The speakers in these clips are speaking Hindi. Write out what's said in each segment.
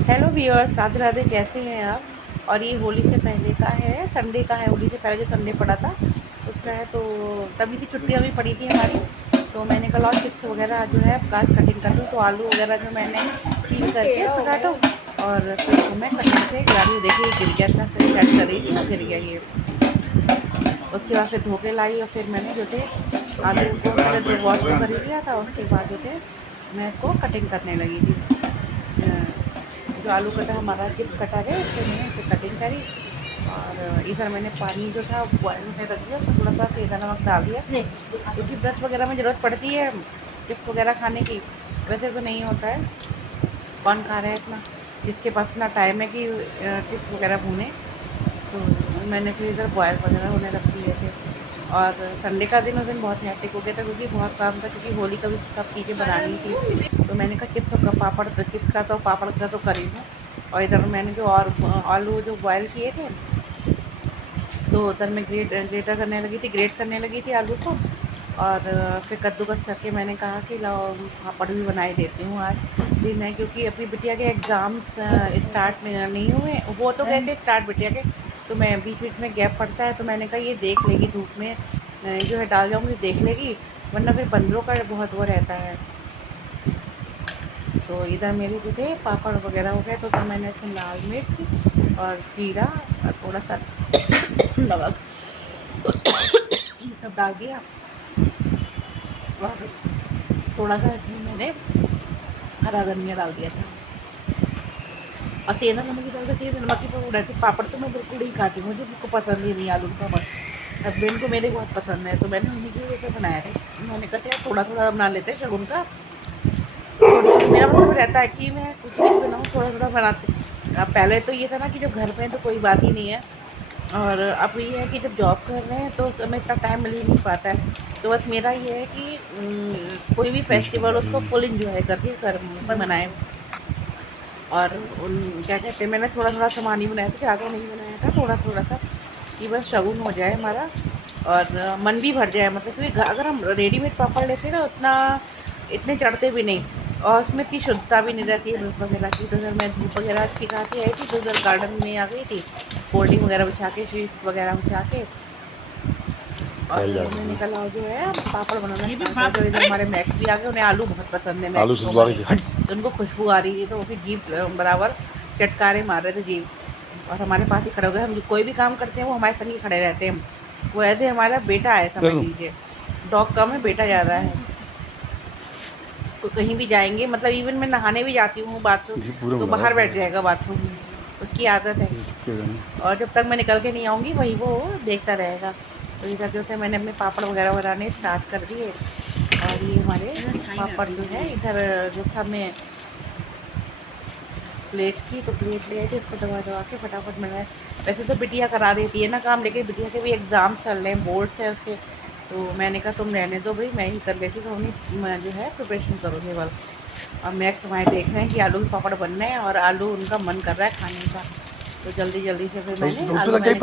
Hello viewers, Radhe Radhe. कैसे हैं आप? और ये होली से पहले का है, संडे का है। होली से पहले जो संडे पड़ा था उसका है। तो तभी से छुट्टियां भी पड़ी थी हमारी। तो मैंने कल और चिप्स वगैरह जो है काट कटिंग कर दूँ। तो आलू वगैरह जो मैंने पील करके पोटैटो और फिर इसको मैं कटिंग से गिरा रही हूँ। देखिए गिर गया था, फिर सेट कर रही थी और गिर गया ये। उसके बाद फिर धो के लाई और फिर मैंने जो थे आलू को पहले वॉश तो कर ही लिया था। उसके बाद जो थे मैं इसको कटिंग करने लगी थी। जो आलू कटा हमारा चिप्स कटा गया, इससे मैंने इसे कटिंग करी। और इधर मैंने पानी जो था बॉयल होने रख दिया, उसमें थोड़ा सा सेंधा नमक डाल दिया, क्योंकि व्रत वगैरह में ज़रूरत पड़ती है चिप्स वगैरह खाने की। वैसे तो नहीं होता है, कौन खा रहा है इतना, जिसके पास इतना टाइम है कि चिप्स वगैरह भूने। तो मैंने फिर इधर बॉयल वगैरह होने रख दिए थे। और संडे का दिन उस दिन बहुत हैट्रिक हो गया था, क्योंकि बहुत काम था, क्योंकि होली का भी सब चीज़ें बनानी थी। तो मैंने कहा चिप्स का पापड़, तो चिप्स का तो पापड़ का तो करी हूँ। और इधर मैंने जो और आलू जो बॉयल किए थे, तो उधर मैं ग्रेटर करने लगी थी, ग्रेट करने लगी थी आलू को। और फिर कद्दूकस करके मैंने कहा कि लाओ पापड़ भी बनाई देती हूँ आज दिन है, क्योंकि अभी बिटिया के एग्ज़ाम्स स्टार्ट नहीं हुए। वो तो गए थे स्टार्ट बिटिया के, तो मैं बीच बीच में गैप पड़ता है। तो मैंने कहा ये देख लेगी धूप में जो है डाल जाऊँगी, देख लेगी, वरना फिर बंदरों का बहुत वो रहता है। तो इधर मेरे जो थे पापड़ वगैरह हो गए। तो फिर मैंने इसमें लाल मिर्च और जीरा और थोड़ा सा नमक ये सब डाल दिया। और थोड़ा सा इसमें मैंने हरा धनिया डाल दिया था। और सेंधा नमक की डालकर सेंधा नमक की पाउडर थी। पापड़ तो मैं बिल्कुल ही खाती हूँ, मुझे बिल्कुल पसंद ही नहीं आलू के पापड़। हस्बैंड को मेरे बहुत पसंद है, तो मैंने उन्हीं की वजह से बनाया था। मैंने कहा यार थोड़ा थोड़ा बना लेते हैं शगुन का। थोड़ी मेरा मतलब रहता है कि मैं कुछ भी बनाऊँ थोड़ा थोड़ा बनाते। अब पहले तो ये था ना कि जब घर पे हैं तो कोई बात ही नहीं है। और अब ये है कि जब जॉब कर रहे हैं तो उस समय इतना टाइम मिल ही नहीं पाता है। तो बस मेरा ये है कि कोई भी फेस्टिवल उसको फुल इंजॉय करके कर मनाएं। और उन क्या कहते हैं, मैंने थोड़ा थोड़ा सामान ही बनाया था, ज़्यादा नहीं बनाया था, थोड़ा थोड़ा सा, कि बस शगुन हो जाए हमारा और मन भी भर जाए। मतलब क्योंकि अगर हम रेडीमेड पापड़ लेते हैं ना, उतना इतने चढ़ते भी नहीं, और उसमें इतनी शुद्धता भी नहीं रहती है धूप वगैरह की। तो उधर मैं धूप वगैरह अच्छी खाती आई थी, तो उधर गार्डन में आ गई थी, कोल्ड वगैरह बिछा के, शीट्स वगैरह बिछा के। और मैंने निकल आओ जो है पापड़ बनाना स्टार्ट कर। इधर हमारे मैक्स भी आ गए, उन्हें आलू बहुत पसंद है मैक्स को हमारे। तो उनको खुशबू आ रही थी, तो वो भी जीभ बराबर चटकारे मार रहे थे जीभ। और हमारे पास ही खड़े हो गए। हम जो कोई भी काम करते हैं वो हमारे संग ही खड़े रहते हैं। वो ऐसे हमारा बेटा है, समझ लीजिए। डॉग कम है, बेटा ज़्यादा है। तो कहीं भी जाएंगे, मतलब इवन मैं नहाने भी जाती हूँ बाथरूम, तो बाहर बैठ जाएगा बाथरूम में, उसकी आदत है। और जब तक मैं निकल के नहीं आऊँगी वही वो देखता रहेगा। तो इधर जो थे मैंने अपने पापड़ वगैरह बनाने स्टार्ट कर दिए। और ये हमारे पापड़ जो है, इधर जो था मैं प्लेट थी, तो प्लेट ले आई थी, उसको दबा दबा के फटाफट मैंने। वैसे तो बिटिया करा देती है ना काम, लेकिन बिटिया के भी एग्ज़ाम चल रहे हैं, बोर्ड्स है उसके। तो मैंने कहा तुम रहने दो भाई, मैं ही कर लेती हूँ। तो उन्हीं जो है प्रिपरेशन करो केवल। और मैक्स हमारे देख रहे हैं कि आलू के पापड़ बन रहे हैं और आलू उनका मन कर रहा है खाने का। तो जल्दी जल्दी से फिर मैंने आलू के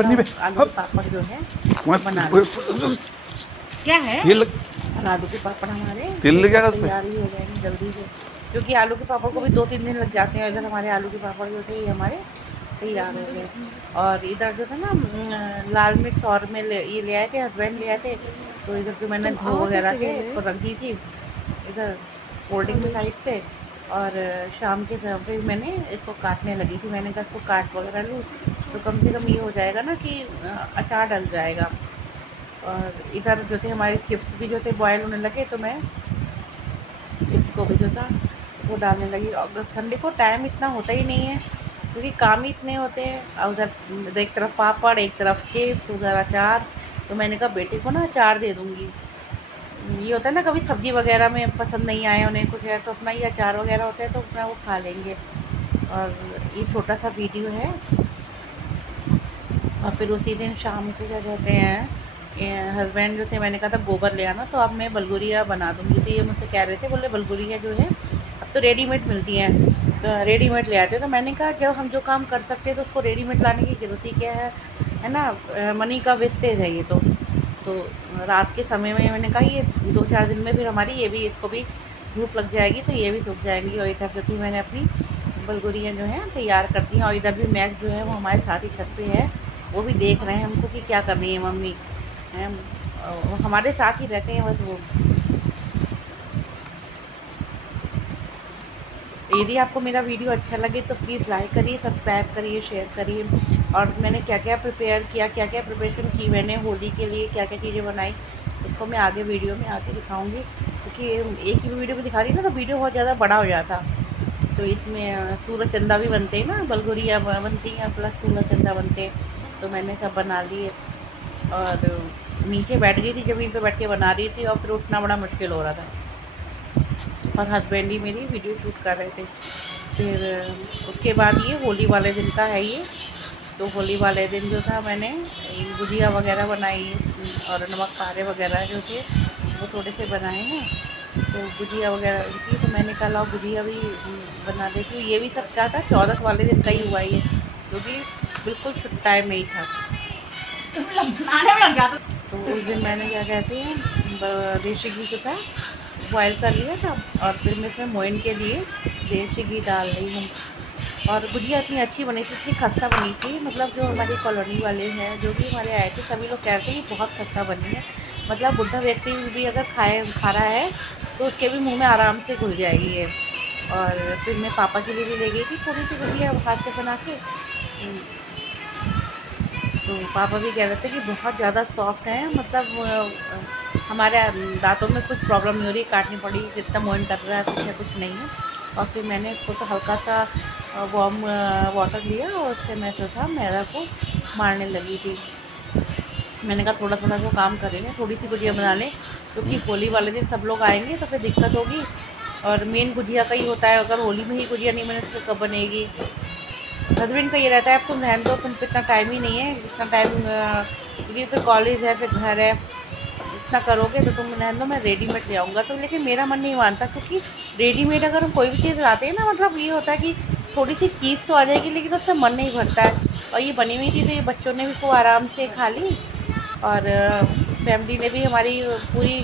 पापड़ जो है बना लिए। क्या है, और आलू के पापड़ हमारे तैयार ही हो जाएंगे जल्दी से, क्योंकि आलू के पापड़ को भी 2-3 दिन लग जाते हैं। इधर हमारे आलू के पापड़ जो थे ये हमारे तैयार हो गए। और इधर जो था ना लाल मिर्च और में ये ले आए थे, हस्बैंड ले आए थे। तो इधर जो मैंने धो वगैरह के इसको रख दी थी इधर फोल्डिंग में साइड से। और शाम के समय पे मैंने इसको काटने लगी थी। मैंने कहा इसको काट वगैरह लूँ, तो कम से कम ये हो जाएगा ना कि अचार डल जाएगा। और इधर जो थे हमारे चिप्स भी जो थे बॉयल होने लगे, तो मैं चिप्स को भी जो था वो डालने लगी। और संडे को टाइम इतना होता ही नहीं है, क्योंकि काम ही इतने होते हैं। और उधर एक तरफ पापड़, एक तरफ चिप्स, उधर अचार। तो मैंने कहा बेटे को ना अचार दे दूँगी। ये होता है ना, कभी सब्ज़ी वगैरह में पसंद नहीं आए उन्हें कुछ है, तो अपना ये अचार वगैरह होता है तो अपना वो खा लेंगे। और ये छोटा सा वीडियो है। और फिर उसी दिन शाम को क्या कहते हैं, हस्बैंड जो थे, मैंने कहा था गोबर ले आना, तो अब मैं बलगुरिया बना दूँगी। तो ये मुझसे कह रहे थे, बोले बलगुरिया जो है अब तो रेडीमेड मिलती हैं, तो रेडीमेड ले आते। तो मैंने कहा जब हम जो काम कर सकते हैं तो उसको रेडीमेड लाने की ज़रूरत ही क्या है ना। मनी का वेस्टेज है ये तो रात के समय में मैंने कहा ये 2-4 दिन में फिर हमारी ये भी, इसको भी धूप लग जाएगी तो ये भी सूख जाएंगी। और इधर जो थी मैंने अपनी बलगोरियाँ जो हैं तैयार करती हैं। और इधर भी मैक्स जो है वो हमारे साथ ही छत पे है, वो भी देख रहे हैं हमको कि क्या कर रही है मम्मी हैं। हमारे साथ ही रहते हैं बस वो। यदि आपको मेरा वीडियो अच्छा लगे तो प्लीज़ लाइक करिए, सब्सक्राइब करिए, शेयर करिए। और मैंने क्या क्या प्रिपेयर किया, क्या क्या प्रिपरेशन की मैंने होली के लिए, क्या क्या चीज़ें बनाई, उसको मैं आगे वीडियो में आके दिखाऊंगी। क्योंकि एक ही वीडियो में दिखा रही ना तो वीडियो बहुत ज़्यादा बड़ा हो जाता। तो इसमें सूरज चंदा भी बनते हैं ना, बलगोरिया बनती हैं प्लस सूरज चंदा बनते हैं। तो मैंने सब बना लिए और नीचे बैठ गई थी, ज़मीन पे बैठ के बना रही थी और फिर उठना बड़ा मुश्किल हो रहा था। और हस्बैंड ही मेरी वीडियो शूट कर रहे थे। फिर उसके बाद ये होली वाले दिन का है ये। तो होली वाले दिन जो था मैंने गुजिया वगैरह बनाई और नमक पारे वगैरह जो थे वो थोड़े से बनाए हैं। तो गुजिया वगैरह थी तो मैंने कहा लाओ गुजिया भी बना देती हूँ। ये भी सब क्या था 14 वाले दिन का ही हुआ ये, क्योंकि बिल्कुल टाइम नहीं था। तो उस दिन मैंने क्या कहते हैं देसी घी जो था बॉयल कर लिया था और फिर मैं इसमें मोइन के लिए देसी घी डाल रही हूँ। और गुजिया इतनी अच्छी बनी थी, इतनी खस्ता बनी थी, मतलब जो हमारी कॉलोनी वाले हैं जो भी हमारे आए थे सभी लोग कहते हैं कि बहुत खस्ता बनी है। मतलब बुढ़ा व्यक्ति भी अगर खा रहा है तो उसके भी मुंह में आराम से घुल जाएगी ये। और फिर मैं पापा के लिए भी ले गई थी थोड़ी सी गुजिया हाथ से बना के। तो पापा भी कह रहे थे कि बहुत ज़्यादा सॉफ्ट है, मतलब हमारे दांतों में कुछ प्रॉब्लम नहीं हो रही, काटनी पड़ी, जितना मोइन कर रहा है कुछ है कुछ नहीं है। और फिर मैंने इसको तो हल्का सा वार्म वाटर लिया और उससे मैं जो था मैदा को मारने लगी थी। मैंने कहा थोड़ा थोड़ा सा काम करेंगे, थोड़ी सी गुजिया बना लें, क्योंकि होली वाले दिन सब लोग आएंगे तो फिर दिक्कत होगी। और मेन गुजिया का ही होता है, अगर होली में ही गुजिया नहीं बने तो कब बनेगी। हस्बैंड का ये रहता है अब तुम रहने दो, तुम पे इतना टाइम ही नहीं है, जितना टाइम क्योंकि फिर कॉलेज है फिर घर है, इतना करोगे तो तुम रहने दो, मैं रेडीमेड ले आऊँगा। तो लेकिन मेरा मन नहीं मानता, क्योंकि रेडीमेड अगर हम कोई भी चीज़ लाते हैं ना, मतलब ये होता है कि थोड़ी सी चीज़ तो आ जाएगी लेकिन उससे मन नहीं भरता है। और ये बनी हुई थी तो ये बच्चों ने भी खूब आराम से खा ली और फैमिली ने भी हमारी पूरी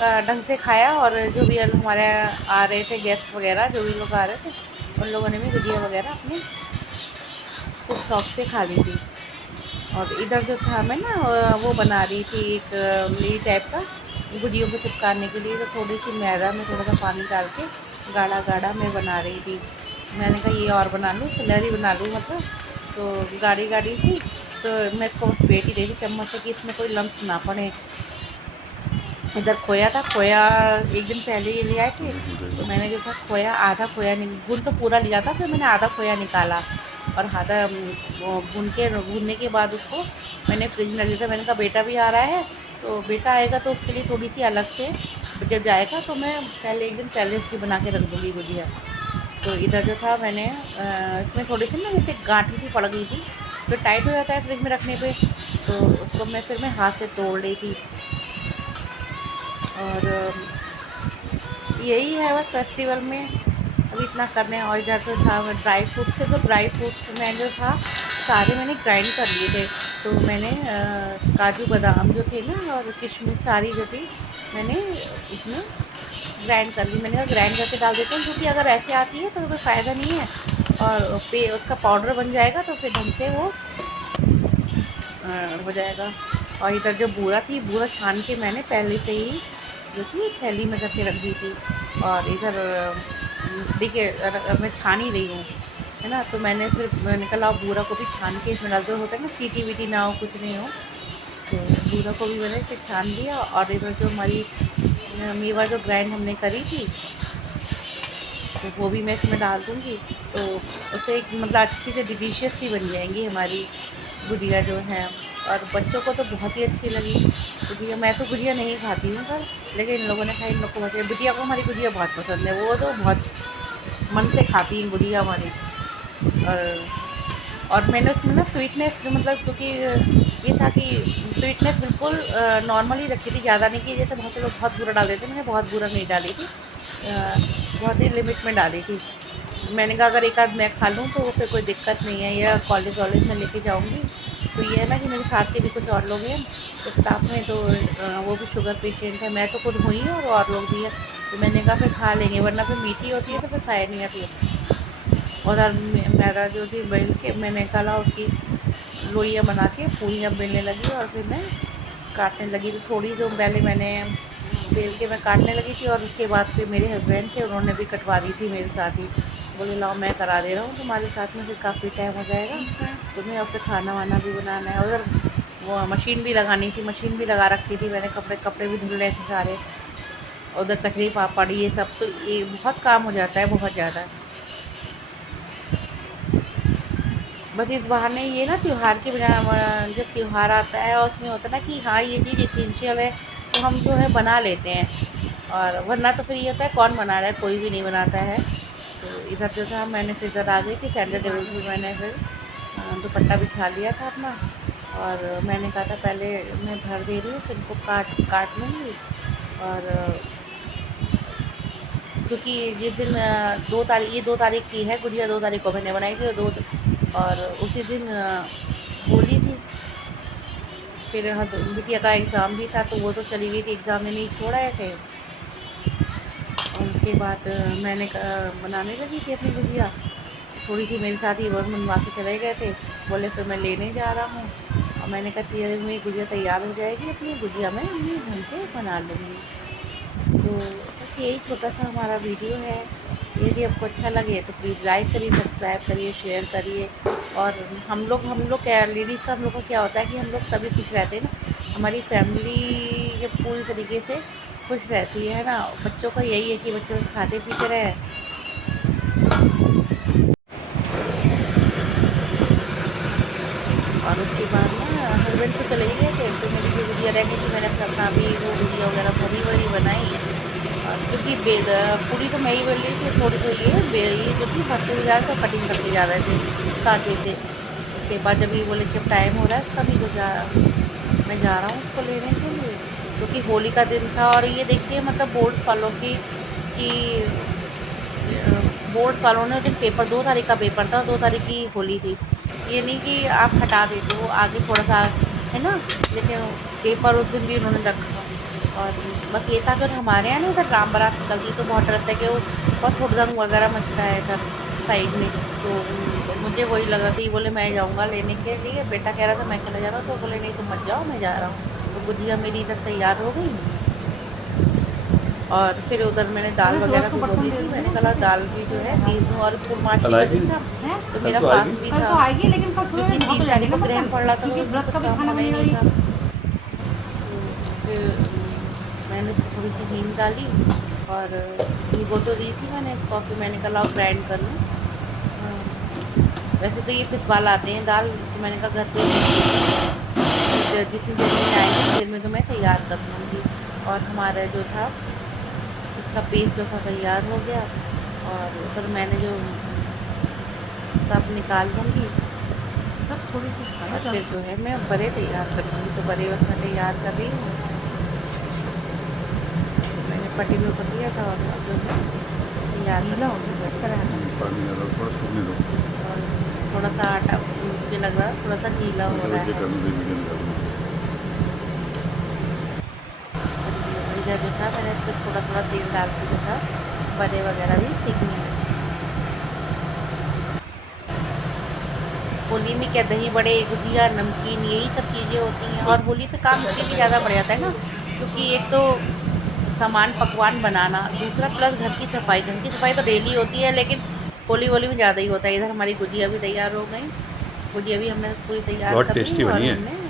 ढंग से खाया। और जो भी हमारे आ रहे थे गेस्ट वगैरह, जो भी लोग आ रहे थे, उन लोगों ने भी गुजिया वगैरह अपने खूब शौक से खा ली थी। और इधर जो था मैं ना वो बना रही थी एक मेरी टाइप का गुजियों को चिपकाने के लिए। तो थोड़ी सी मैदा में थोड़ा सा पानी डाल के गाढ़ा गाढ़ा मैं बना रही थी। मैंने कहा ये और बना लूँ, सिलरी बना लूँ मतलब। तो गाढ़ी गाढ़ी थी तो मैं इसको बस फेंट ही रही थी चम्मच से कि इसमें कोई लम्स ना पड़े। इधर खोया था, खोया एक दिन पहले ही ले आए थे। तो मैंने जो था खोया आधा खोया गुड़ तो पूरा लिया था, फिर मैंने आधा खोया निकाला और आधा भूनने के बाद उसको मैंने फ्रिज में रख दिया था। मैंने कहा बेटा भी आ रहा है तो बेटा आएगा तो उसके लिए थोड़ी सी अलग से, जब जाएगा तो मैं पहले एक दिन पहले उसकी बना के रख दूँगी गुजिया। तो इधर जो था मैंने इसमें थोड़ी सी ना जैसे गांठी सी पड़ गई थी, तो टाइट हो जाता है फ्रिज में रखने पे, तो उसको मैं हाथ से तोड़ रही थी। और यही है बस फेस्टिवल में अभी इतना करने। और इधर जो था ड्राई फ्रूट्स थे, तो ड्राई फ्रूट्स में जो था सारे मैंने ग्राइंड कर लिए थे। तो मैंने काजू बादाम जो थे ना और किशमिश सारी जो थी मैंने इसमें ग्राइंड कर ली। मैंने कहा ग्राइंड करके डाल देते हैं, क्योंकि अगर ऐसे आती है तो कोई फ़ायदा नहीं है और उसका पाउडर बन जाएगा तो फिर ढंग से वो हो जाएगा। और इधर जो बूरा थी, बूरा छान के मैंने पहले से ही जो थी थैली में करके रख दी थी। और इधर देखिए मैं छान ही रही हूँ, है ना। तो मैंने कहा बूरा को भी छान के इसमें डाल दो, होता है ना सीटी वीटी ना हो कुछ नहीं हो। तो बूरा को भी मैंने फिर छान दिया। और इधर जो हमारी मेवा जो ग्राइंड हमने करी थी तो वो भी मैं इसमें डाल दूँगी, तो उससे एक मतलब अच्छी से डिलीशियस सी बन जाएंगी हमारी गुजिया जो है। और बच्चों को तो बहुत ही अच्छी लगी गुजिया। मैं तो गुजिया नहीं खाती हूँ पर, लेकिन इन लोगों ने खाई, इन लोग को बहुत, बिटिया को हमारी गुजिया बहुत पसंद है, वो तो बहुत मन से खाती है गुजिया हमारी। और मैंने उसमें ना स्वीटनेस मतलब, क्योंकि ये था कि स्वीटनेस बिल्कुल नॉर्मल ही रखी थी, ज़्यादा नहीं की, जैसे बहुत से लोग बहुत बुरा डाल देते, मैंने बहुत बुरा नहीं डाली थी, बहुत ही लिमिट में डाली थी। मैंने कहा अगर एक आध मैं खा लूँ तो फिर कोई दिक्कत नहीं है, या कॉलेज वॉलेज में लेके जाऊँगी। तो ये है ना कि मेरे साथ के भी कुछ और लोग हैं स्टाफ में, तो वो भी शुगर पेशेंट है, मैं तो खुद हुई हूँ और लोग भी हैं। तो मैंने कहा फिर खा लेंगे, वरना फिर मीठी होती है तो फिर खाया नहीं आती है। उधर मैदा जो थी बेल के मैंने निकाला, उसकी लोइयाँ बना के पूरियाँ बेलने लगी और फिर मैं काटने लगी। तो थोड़ी जो पहले मैंने बेल के मैं काटने लगी थी और उसके बाद फिर मेरे हस्बैंड थे, उन्होंने भी कटवा दी थी मेरे साथ ही। बोले लाओ मैं करा दे रहा हूँ तुम्हारे साथ में, फिर काफ़ी टाइम हो जाएगा तुम्हें, और फिर खाना वाना भी बनाना है। उधर वो मशीन भी लगानी थी, मशीन भी लगा रखी थी मैंने, कपड़े भी धुल रहे थे सारे। उधर कचरी पापड़ ये सब, तो ये बहुत काम हो जाता है, बहुत ज़्यादा। बस इस बहाने ये ना त्योहार के बिना, जब त्योहार आता है और उसमें होता है ना कि हाँ ये चीज़ इसेंशियल है, तो हम जो है बना लेते हैं। और वरना तो फिर ये होता है कौन बना रहा है, कोई भी नहीं बनाता है। तो इधर जो था मैंने फिर इधर आ गई थी सेंटर टेबल पर, मैंने फिर दुपट्टा बिछा लिया था अपना। और मैंने कहा था पहले मैं भर दे रही हूँ, फिर इनको काट लूँगी। और क्योंकि जिस दिन 2 तारीख, ये 2 तारीख की है गुड़िया, 2 तारीख को मैंने बनाई थी, और उसी दिन होली थी। फिर बिटिया का एग्ज़ाम भी था, तो वो तो चली गई थी एग्ज़ाम में, नहीं छोड़ आए थे। और उसके बाद मैंने बनाने लगी थी अपनी गुड़िया, थोड़ी सी मेरे साथ ही वर्क मनवा के चले गए थे। बोले फिर मैं लेने जा रहा हूँ, और मैंने कहा ठीक मेरी गुड़िया तैयार हो जाएगी, अपनी गुड़िया मैं अपनी ढंग से बना लूँगी। तो बस यही छोटा सा हमारा वीडियो है। यदि आपको अच्छा लगे तो प्लीज़ लाइक करिए, सब्सक्राइब करिए, शेयर करिए। और हम लोग क्या लेडीज़ का, हम लोग का क्या होता है कि हम लोग तभी खुश रहते हैं ना, हमारी फैमिली जब पूरी तरीके से खुश रहती है ना। बच्चों का यही है कि बच्चों खाते पीते रहे। और उसके बाद ना हस्बैंड तो चले ही गए थे, तो मेरी जो गुड़िया रह गई थी, मैंने अपना भी वो गुड़िया वगैरह भरी वरी बनाई। और क्योंकि पूरी तो मैं ही बेल रही थी, थोड़ी तो ये जो थी भरते हुए जा रहे थे, कटिंग करते जा रहे थे साथे से। उसके बाद जब ये बोले जब टाइम हो रहा है उसका भी, तो मैं जा रहा हूँ उसको लेने के लिए, क्योंकि होली का दिन था। और ये देखिए मतलब बोर्ड वालों की कि बोर्ड वालों ने उस दिन पेपर, 2 तारीख का पेपर था, 2 तारीख की होली थी। ये नहीं कि आप हटा देते हो आगे थोड़ा सा, है ना, लेकिन पेपर उस दिन भी उन्होंने रखा। और बस ये था कि हमारे यहाँ ना इधर राम बारात निकलती है, तो बहुत डर रहता है कि वो बहुत हुड़दंग वगैरह मचता है इधर साइड में। तो मुझे वही लग रहा था, ये बोले मैं जाऊँगा लेने के लिए, बेटा कह रहा था मैं चला जा रहा हूँ, तो बोले नहीं तुम मत जाओ मैं जा रहा हूँ। तो गुजिया मेरी इधर तैयार हो गई। और फिर उधर मैंने दाल वगैरह भिगो दी थी, मैंने कहा दाल भी जो है पीस दूँ। और पूर्णमासी का दिन था, तो मेरा फास्ट भी कल था, तो आएगी, लेकिन कल सुबह में बहुत हो जाएगी ना, ग्रहण पड़ रहा था, क्योंकि व्रत का भी काम खाना होना ही बनेगा नहीं ये। था। तो फिर मैंने थोड़ी सी हींग डाली और भिगो तो दी थी मैंने, कॉफ़ी मैंने कहा लाओ ग्राइंड कर लूँ। वैसे तो ये पिसवा लाते हैं दाल, तो मैंने कहा घर पे जितनी देर में आएंगे उतनी देर में तो मैं तैयार कर लूँगी। और हमारा जो था उसका पेस्ट जो था तैयार हो गया। और उधर मैंने जो सब निकाल लूँगी, तब थोड़ी सी और फिर जो है मैं बड़े तैयार कर लूँगी। तो बड़े बस मैं तैयार कर रही हूँ, मैंने पट्टी में कर दिया था, और अब जो है तैयार गीला हो कर गया और थोड़ा सा आटा मुझे लग रहा है थोड़ा सा गीला हो रहा है। इधर जो था मैंने इसको थोड़ा थोड़ा तेल डाल के जो था बड़े वगैरह भी सीखनी है। होली में क्या दही बड़े, गुजिया, नमकीन, यही सब चीज़ें होती हैं। और होली पे काम इसलिए ज़्यादा बढ़ जाता है ना, क्योंकि एक तो सामान पकवान बनाना, दूसरा प्लस घर की सफाई तो डेली होती है, लेकिन होली में ज़्यादा ही होता है। इधर हमारी गुजिया भी तैयार हो गई, गुजिया भी हमने पूरी तैयार बहुत कर ली टेस्टी और बनी है। हमने